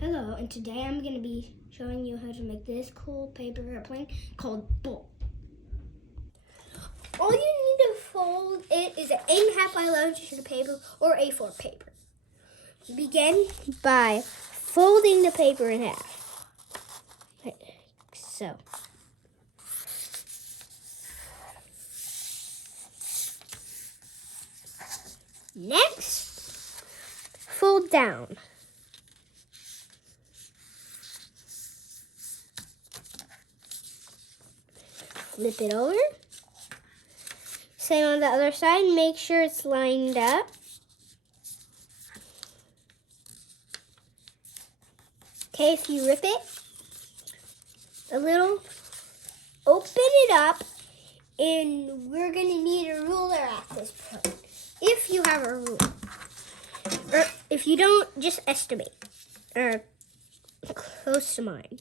Hello, and today I'm going to be showing you how to make this cool paper airplane called Bull. All you need to fold it is an 8.5 by 11 sheet of paper or A4 paper. Begin by folding the paper in half, like so. Next, fold down. Flip it over. Same on the other side. Make sure it's lined up. Okay, if you rip it a little, open it up, and we're gonna need a ruler at this point. If you have a ruler, or if you don't, just estimate, or close to mine.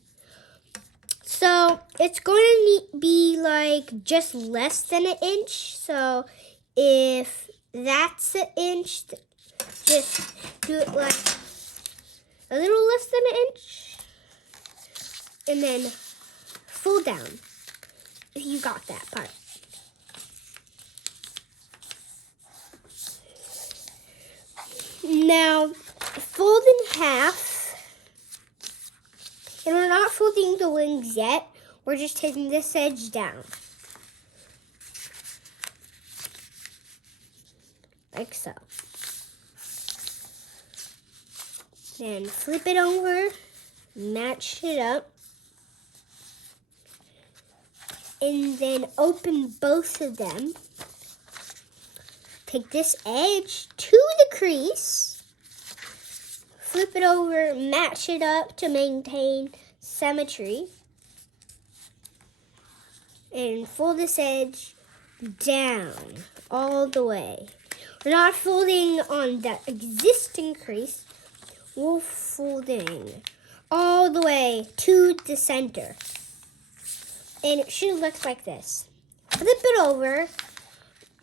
So it's going to be like just less than an inch. So if that's an inch, just do it like a little less than an inch. And then fold down if you got that part. Now fold in half. And we're not folding the wings yet. We're just taking this edge down. Like so. Then flip it over, match it up, and then open both of them. Take this edge to the crease. Flip it over, match it up to maintain symmetry. And fold this edge down all the way. We're not folding on the existing crease. We're folding all the way to the center. And it should look like this. Flip it over.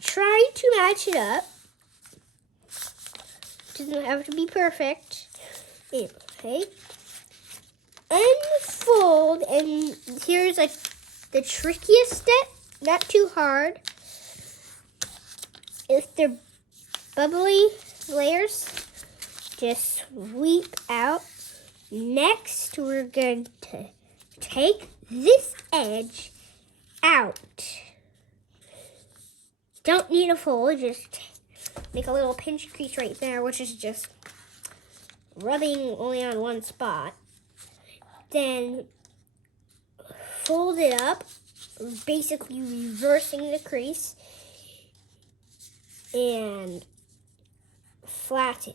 Try to match it up. Doesn't have to be perfect. Okay. Unfold, and here's like the trickiest step, not too hard. If they're bubbly layers, just sweep out. Next, we're going to take this edge out. Don't need a fold, just make a little pinch crease right there, which is just rubbing only on one spot. Then fold it up, basically reversing the crease, and flatten.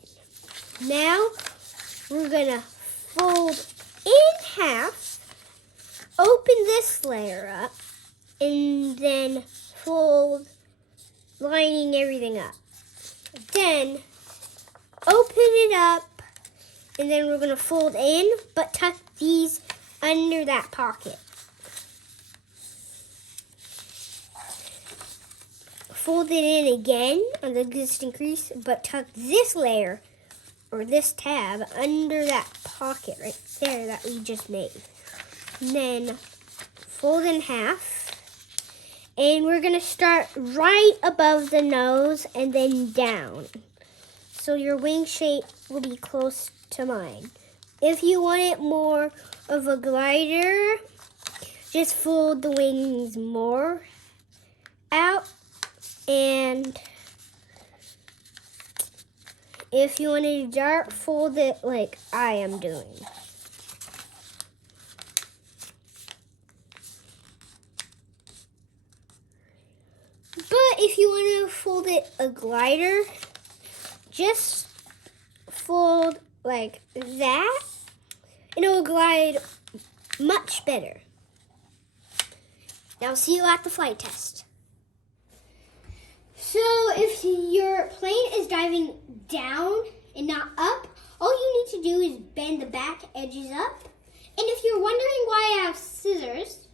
Now we're gonna fold in half, open this layer up, and then fold, lining everything up. Then open it up, and then we're going to fold in, but tuck these under that pocket. Fold it in again on the existing crease, but tuck this layer, or this tab, under that pocket right there that we just made. And then fold in half, and we're going to start right above the nose and then down. So your wing shape will be close to mine. If you want it more of a glider, just fold the wings more out. And if you want it to dart, fold it like I am doing. But if you want to fold it a glider, just fold like that, and it will glide much better. Now see you at the flight test. So if your plane is diving down and not up, all you need to do is bend the back edges up. And if you're wondering why I have scissors,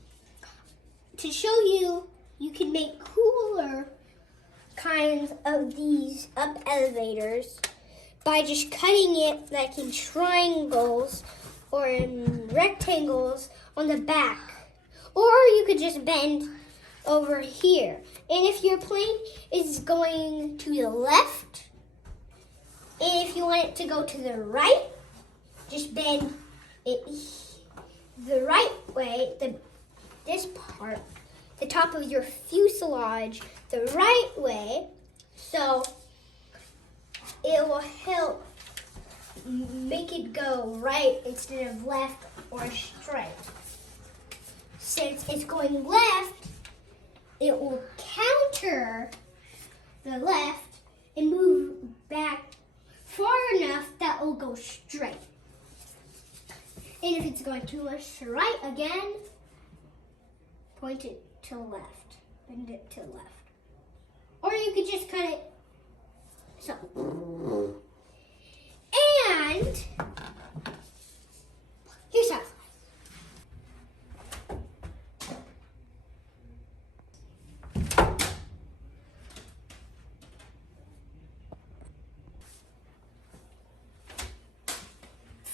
to show you, you can make cooler kinds of these up elevators by just cutting it like in triangles or in rectangles on the back. Or you could just bend over here. And if your plane is going to the left, and if you want it to go to the right, just bend it the right way, this part, the top of your fuselage, the right way, so it will help make it go right instead of left or straight. Since it's going left, it will counter the left and move back far enough that it will go straight. And if it's going too much to right again, point it to the left, bend it to the left. Or you could just cut it so.